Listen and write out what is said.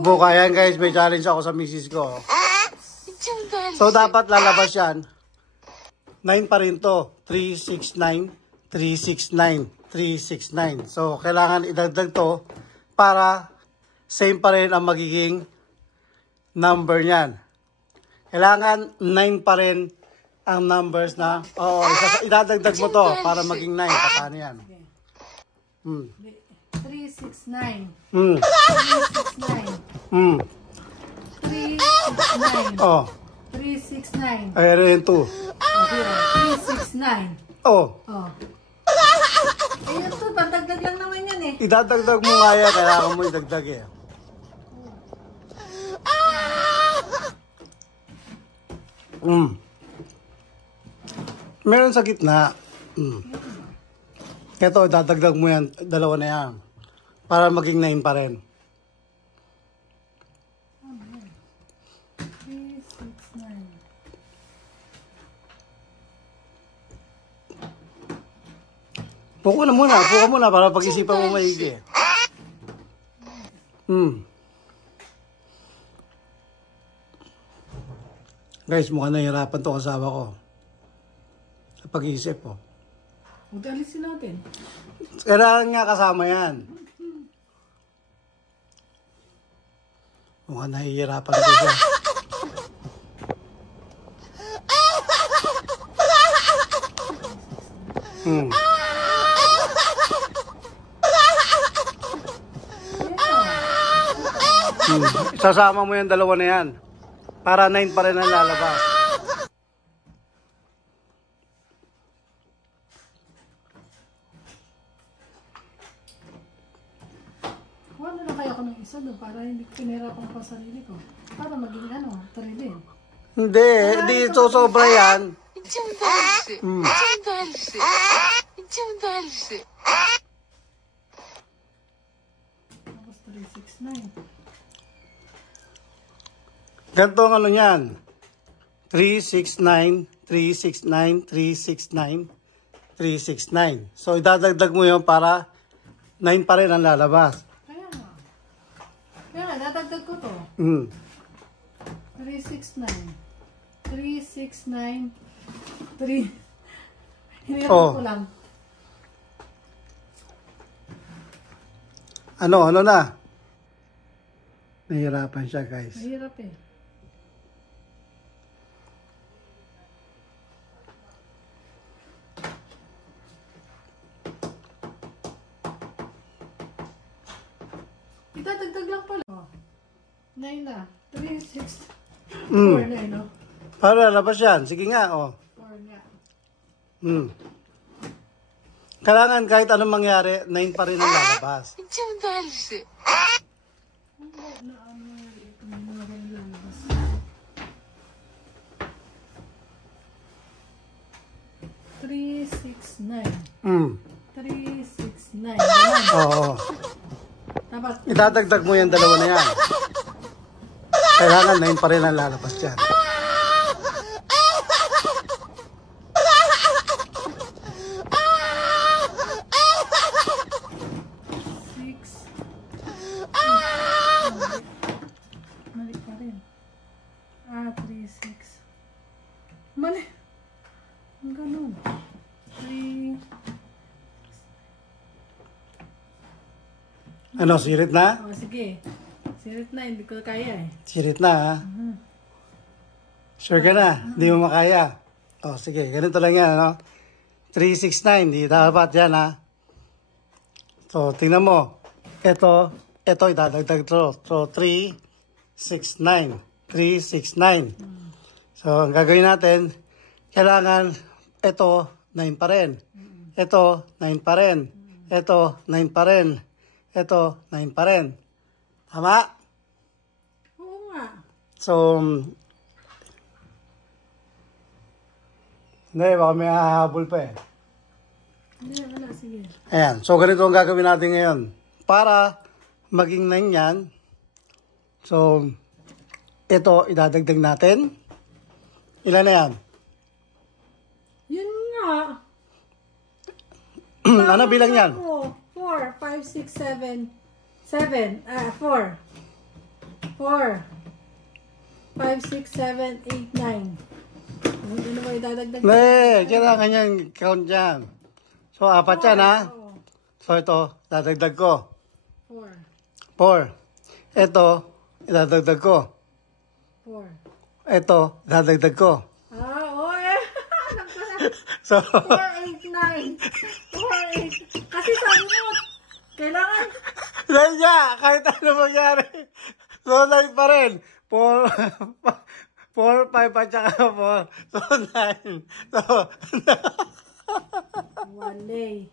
Buka yan guys, may challenge ako sa misis ko. So dapat lalabas yan. 9 pa rin to. 369, 369, 369. So kailangan idagdag to para same pa rin ang magiging number niyan. Kailangan 9 pa rin ang numbers na, idadagdag mo to para maging 9. Paano yan? 369. 369. 369. 369. Oh. 369. Ay, rin 2. 369. Oh. Oh. Ayun to, pandagdag lang naman yan eh. Idadagdag mo nga yan, kailangan mo idagdag eh. Meron sa gitna. Ito, dadagdag mo yan, dalawa na yan. Para maging 9 pa rin. 369. Puko na muna, para pag-isipan mo maigi. Guys, mukhang nahihirapan to kasama ko. Sa pag-iisip po. Mag-alisin natin. Kailangan nga kasama yan. Mukhang nahihirapan ko siya. Sasama mo yung dalawa na yan. Para 9 pa rin ang lalabas. Ano na kaya ako ng isa doon para hindi ko pinahirapan pa sarili ko. Para maging 3 din. Hindi sobra yan. Tapos 369. Ganito ang ano yan. 369, 369, 369, 369. So, idadagdag mo yun para 9 pa rin ang lalabas. Kaya nga, dadagdag ko to. 369. 369. 3. Hinirap ko lang. Ano na? Nahihirapan siya, guys. Mahirap eh. Itadagdag lang pala. 9 na. 3, 6, 4 na no? Para labas yan. Sige nga, 4 nga. Kailangan kahit anong mangyari, 9 pa rin ang lalabas. 369. 369. Oo. Dapat. Idadagdag mo yung dalawa na yan. Kailangan 9 pa rin ang lalabas yan. Mali pa rin. 36. Mali. Ang ganun. 3. Ano, sirit na? Oh, sige. Sirit na, hindi ko kaya eh. Sirit na, ha? Sure ka na? Hindi mo makaya? Oh, sige. Ganito lang yan, ano? 369. Di dapat yan, ha? So, tingnan mo. Ito, idadagdag to. So, 369. 369. So, ang gagawin natin, kailangan, ito, 9 pa rin. Ito, 9 pa rin. Ito, 9 pa rin. Ito, 9 pa rin. Tama? Oo nga. So, hindi, baka may hahabol pa eh. Hindi, wala, sige. Ayan, so ganito ang gagawin natin ngayon. Para maging 9 yan, so, ito, idadagdag natin. Ilan na yan? Yun nga. Ano bilang yan? 4, 5, 6, 7. 7. 4. 4, 5, 6, 7, 8, 9. Ano ba idadagdag? Ne, kailangan niyang count yan. So, 4 yan, ha? Oo. So, ito, dadagdag ko. 4, 4. Ito, idadagdag ko. 4. Ito, idadagdag ko. Oo eh. Alam ko na. So, 4, 8, 9. 4, 8. Kasi sabi mo, kailangan. Kaya, kahit ano mangyari. So, 9 pa rin. 4, 5 at saka 4. So, 9. So, Wale.